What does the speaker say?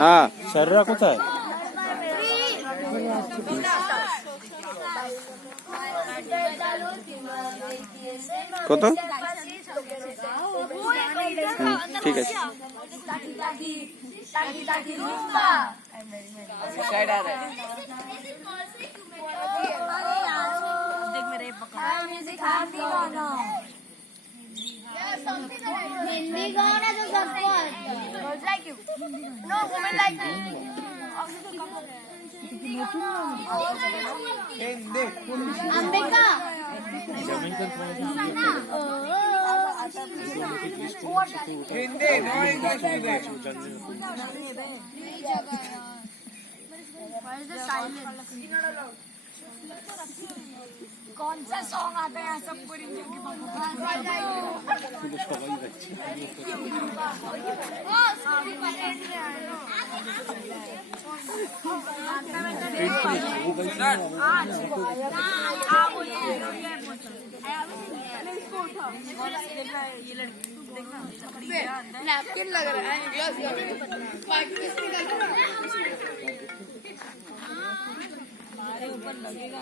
হ্যাঁ স্যাররা কোথায়? কত? ঠিক আছে। हिंदी गाना जो सबको girls like you, no women like you. Ambika Hindi no English Hindi कौन सा सॉन्ग आता है सब पूरी नैपकिन लग रहा है ग्लास ऊपर लगेगा